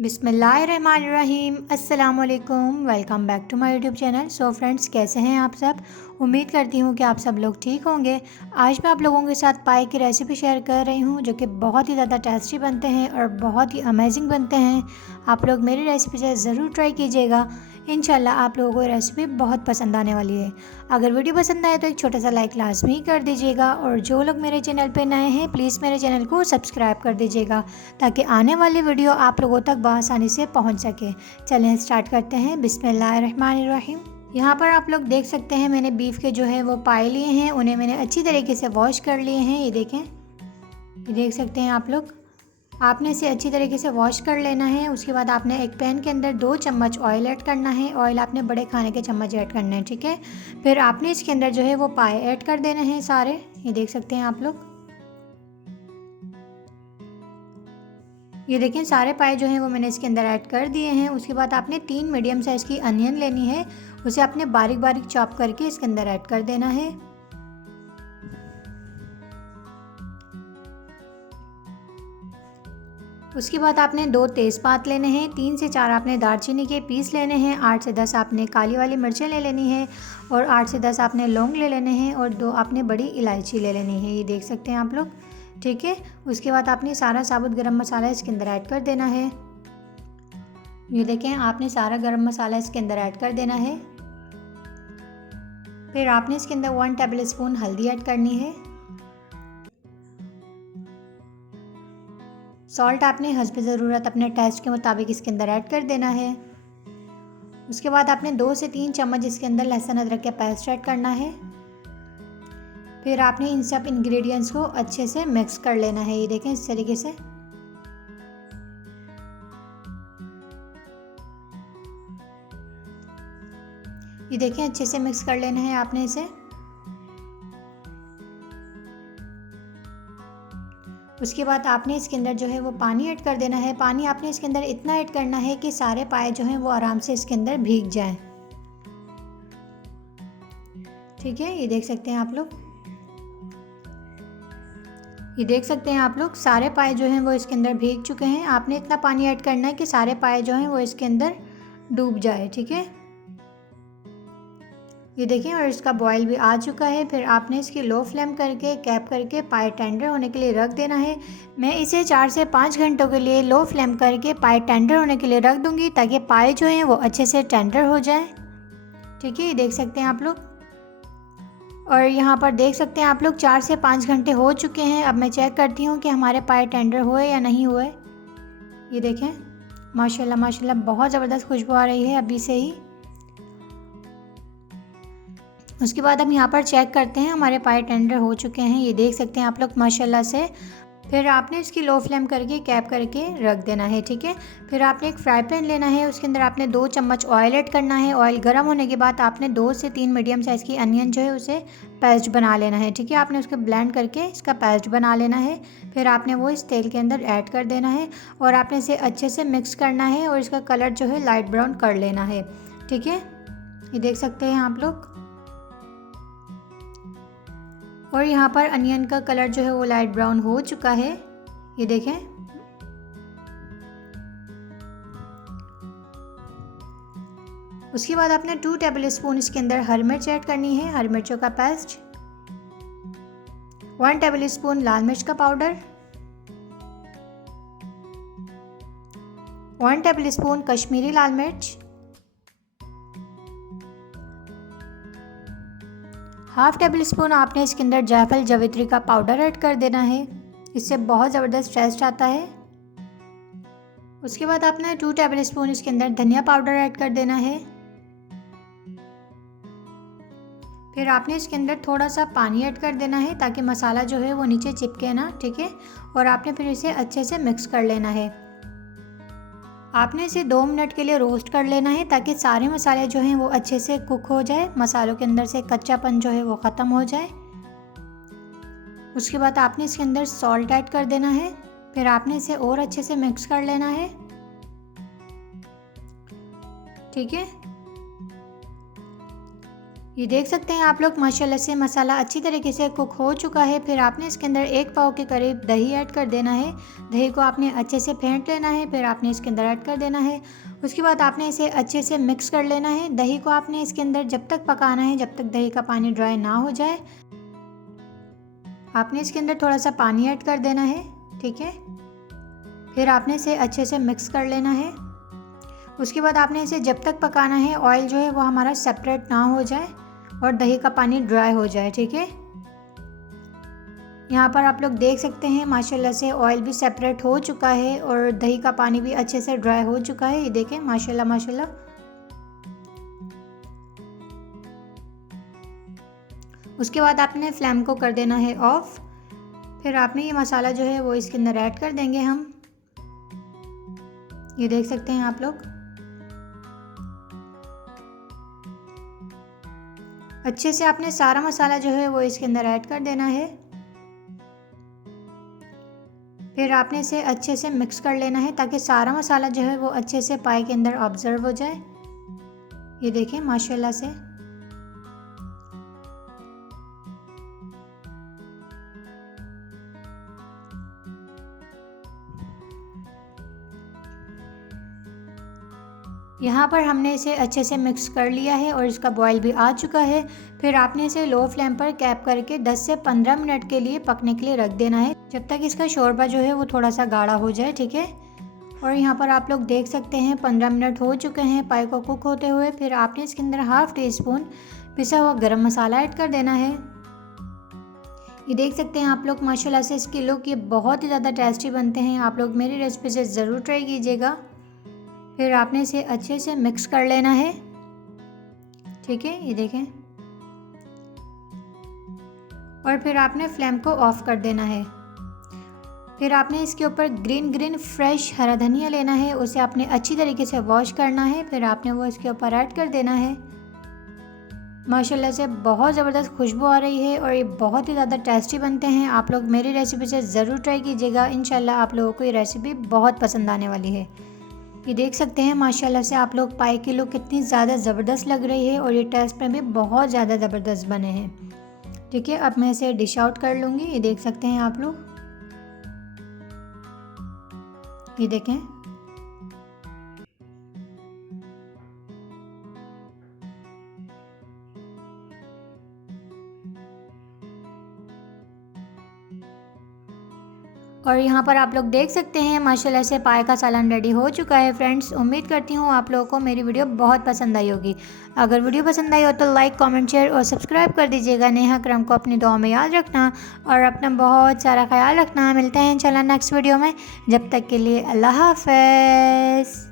बिस्मिल्लाहिर्रहमानिर्रहीम अस्सलामुअलैकुम। Welcome back to my YouTube channel. So friends, कैसे हैं आप सब? उम्मीद करती हूँ कि आप सब लोग ठीक होंगे। आज मैं आप लोगों के साथ पाए की रेसिपी शेयर कर रही हूँ, जो कि बहुत ही ज़्यादा टेस्टी बनते हैं और बहुत ही अमेजिंग बनते हैं। आप लोग मेरी रेसिपी से ज़रूर ट्राई कीजिएगा। इंशाल्लाह आप लोगों को रेसिपी बहुत पसंद आने वाली है। अगर वीडियो पसंद आए तो एक छोटा सा लाइक लाजमी कर दीजिएगा, और जो लोग मेरे चैनल पे नए हैं प्लीज़ मेरे चैनल को सब्सक्राइब कर दीजिएगा, ताकि आने वाली वीडियो आप लोगों तक आसानी से पहुंच सके। चलें स्टार्ट करते हैं। बिस्मिल्लाहिर्रहमानिर्रहीम। यहाँ पर आप लोग देख सकते हैं, मैंने बीफ के जो है वो पाए लिए हैं, उन्हें मैंने अच्छी तरीके से वॉश कर लिए हैं। ये देखें, ये देख सकते हैं आप लोग। आपने इसे अच्छी तरीके से वॉश कर लेना है। उसके बाद आपने एक पैन के अंदर 2 चम्मच ऑयल ऐड करना है। ऑयल आपने बड़े खाने के चम्मच ऐड करना है, ठीक है। फिर आपने इसके अंदर जो है वो पाए ऐड कर देने हैं सारे। ये देख सकते हैं आप लोग। ये देखें, सारे पाए जो हैं वो मैंने इसके अंदर ऐड कर दिए हैं। उसके बाद आपने 3 मीडियम साइज़ की अनियन लेनी है, उसे आपने बारीक बारीक चॉप करके इसके अंदर ऐड कर देना है। उसके बाद आपने 2 तेज़पात लेने हैं, 3 से 4 आपने दालचीनी के पीस लेने हैं, 8 से 10 आपने काली वाली मिर्चें ले लेनी है, और 8 से 10 आपने लौंग ले लेने हैं, और 2 आपने बड़ी इलायची ले लेनी है। ये देख सकते हैं आप लोग, ठीक है। उसके बाद आपने सारा साबुत गरम मसाला इसके अंदर ऐड कर देना है। ये देखें, आपने सारा गरम मसाला इसके अंदर ऐड कर देना है। फिर आपने इसके अंदर 1 टेबल स्पून हल्दी ऐड करनी है। सॉल्ट आपने हस्ब ज़रूरत अपने टेस्ट के मुताबिक इसके अंदर ऐड कर देना है। उसके बाद आपने 2 से 3 चम्मच इसके अंदर लहसुन अदरक का पेस्ट ऐड करना है। फिर आपने इन सब इंग्रेडिएंट्स को अच्छे से मिक्स कर लेना है। ये देखें, इस तरीके से। ये देखें, अच्छे से मिक्स कर लेना है आपने इसे। उसके बाद आपने इसके अंदर जो है वो पानी ऐड कर देना है। पानी आपने इसके अंदर इतना ऐड करना है कि सारे पाए जो हैं वो आराम से इसके अंदर भीग जाएं, ठीक है। ये देख सकते हैं आप लोग। ये देख सकते हैं आप लोग, सारे पाए जो हैं वो इसके अंदर भीग चुके हैं। आपने इतना पानी ऐड करना है कि सारे पाए जो हैं वो इसके अंदर डूब जाए, ठीक है। ये देखें, और इसका बॉयल भी आ चुका है। फिर आपने इसकी लो फ्लेम करके कैप करके पाए टेंडर होने के लिए रख देना है। मैं इसे 4 से 5 घंटों के लिए लो फ्लेम करके पाए टेंडर होने के लिए रख दूंगी, ताकि पाए जो हैं वो अच्छे से टेंडर हो जाएं, ठीक है। ये देख सकते हैं आप लोग। और यहाँ पर देख सकते हैं आप लोग, 4 से 5 घंटे हो चुके हैं। अब मैं चेक करती हूँ कि हमारे पाए टेंडर हुए या नहीं हुए। ये देखें, माशाल्लाह माशाल्लाह बहुत ज़बरदस्त खुशबू आ रही है अभी से ही। उसके बाद हम यहाँ पर चेक करते हैं, हमारे पाए टेंडर हो चुके हैं। ये देख सकते हैं आप लोग माशाल्लाह से। फिर आपने इसकी लो फ्लेम करके कैप करके रख देना है, ठीक है। फिर आपने एक फ्राई पैन लेना है, उसके अंदर आपने 2 चम्मच ऑयल ऐड करना है। ऑयल गर्म होने के बाद आपने 2 से 3 मीडियम साइज़ की अनियन जो है उसे पेस्ट बना लेना है, ठीक है। आपने उसको ब्लेंड करके इसका पेस्ट बना लेना है। फिर आपने वो इस तेल के अंदर ऐड कर देना है, और आपने इसे अच्छे से मिक्स करना है, और इसका कलर जो है लाइट ब्राउन कर लेना है, ठीक है। ये देख सकते हैं आप लोग। और यहाँ पर अनियन का कलर जो है वो लाइट ब्राउन हो चुका है। ये देखें। उसके बाद आपने 2 टेबल स्पून इसके अंदर हरी मिर्च ऐड करनी है, हरी मिर्चों का पेस्ट, 1 टेबल स्पून लाल मिर्च का पाउडर, 1 टेबल स्पून कश्मीरी लाल मिर्च, हाफ टेबल स्पून आपने इसके अंदर जायफल जावित्री का पाउडर ऐड कर देना है। इससे बहुत ज़बरदस्त टेस्ट आता है। उसके बाद आपने 2 टेबल स्पून इसके अंदर धनिया पाउडर ऐड कर देना है। फिर आपने इसके अंदर थोड़ा सा पानी ऐड कर देना है, ताकि मसाला जो है वो नीचे चिपके ना, ठीक है। और आपने फिर इसे अच्छे से मिक्स कर लेना है। आपने इसे 2 मिनट के लिए रोस्ट कर लेना है, ताकि सारे मसाले जो हैं वो अच्छे से कुक हो जाए, मसालों के अंदर से कच्चापन जो है वो ख़त्म हो जाए। उसके बाद आपने इसके अंदर सॉल्ट ऐड कर देना है। फिर आपने इसे और अच्छे से मिक्स कर लेना है, ठीक है। ये देख सकते हैं आप लोग माशाल्लाह से मसाला अच्छी तरीके से कुक हो चुका है। फिर आपने इसके अंदर 1 पाव के करीब दही ऐड कर देना है। दही को आपने अच्छे से फेंट लेना है, फिर आपने इसके अंदर ऐड कर देना है। उसके बाद आपने इसे अच्छे से मिक्स कर लेना है। दही को आपने इसके अंदर जब तक पकाना है जब तक दही का पानी ड्राई ना हो जाए। आपने इसके अंदर थोड़ा सा पानी ऐड कर देना है, ठीक है। फिर आपने इसे अच्छे से मिक्स कर लेना है। उसके बाद आपने इसे जब तक पकाना है ऑयल जो है वो हमारा सेपरेट ना हो जाए और दही का पानी ड्राई हो जाए, ठीक है। यहाँ पर आप लोग देख सकते हैं माशाल्लाह से ऑयल भी सेपरेट हो चुका है और दही का पानी भी अच्छे से ड्राई हो चुका है। ये देखें माशाल्लाह माशाल्लाह। उसके बाद आपने फ्लेम को कर देना है ऑफ। फिर आपने ये मसाला जो है वो इसके अंदर ऐड कर देंगे हम। ये देख सकते हैं आप लोग। अच्छे से आपने सारा मसाला जो है वो इसके अंदर ऐड कर देना है। फिर आपने इसे अच्छे से मिक्स कर लेना है ताकि सारा मसाला जो है वो अच्छे से पाई के अंदर ऑब्जर्व हो जाए। ये देखें माशाल्लाह से। यहाँ पर हमने इसे अच्छे से मिक्स कर लिया है और इसका बॉयल भी आ चुका है। फिर आपने इसे लो फ्लेम पर कैप करके 10 से 15 मिनट के लिए पकने के लिए रख देना है, जब तक इसका शोरबा जो है वो थोड़ा सा गाढ़ा हो जाए, ठीक है। और यहाँ पर आप लोग देख सकते हैं 15 मिनट हो चुके हैं पाई को कुक होते हुए। फिर आपने इसके अंदर हाफ़ टी स्पून पिसा हुआ गरम मसाला ऐड कर देना है। ये देख सकते हैं आप लोग माशाल्लाह से इसके लुक ये बहुत ही ज़्यादा टेस्टी बनते हैं। आप लोग मेरी रेसिपी से ज़रूर ट्राई कीजिएगा। फिर आपने इसे अच्छे से मिक्स कर लेना है, ठीक है। ये देखें। और फिर आपने फ्लेम को ऑफ कर देना है। फिर आपने इसके ऊपर ग्रीन फ्रेश हरा धनिया लेना है, उसे आपने अच्छी तरीके से वॉश करना है। फिर आपने वो इसके ऊपर ऐड कर देना है। माशाल्लाह से बहुत ज़बरदस्त खुशबू आ रही है और ये बहुत ही ज़्यादा टेस्टी बनते हैं। आप लोग मेरी रेसिपी से ज़रूर ट्राई कीजिएगा। इंशाल्लाह आप लोगों को ये रेसिपी बहुत पसंद आने वाली है। ये देख सकते हैं माशाल्लाह से आप लोग पाई की लुक कितनी ज़्यादा ज़बरदस्त लग रही है और ये टेस्ट में भी बहुत ज़्यादा ज़बरदस्त बने हैं, ठीक है। अब मैं इसे डिश आउट कर लूँगी। ये देख सकते हैं आप लोग। ये देखें। और यहाँ पर आप लोग देख सकते हैं माशाल्लाह से पाए का सालन रेडी हो चुका है। फ्रेंड्स, उम्मीद करती हूँ आप लोगों को मेरी वीडियो बहुत पसंद आई होगी। अगर वीडियो पसंद आई हो तो लाइक, कमेंट, शेयर और सब्सक्राइब कर दीजिएगा। नेहा करम को अपनी दुआ में याद रखना और अपना बहुत सारा ख्याल रखना। मिलते हैं इंशाल्लाह नेक्स्ट वीडियो में। जब तक के लिए अल्लाह हाफ़िज़।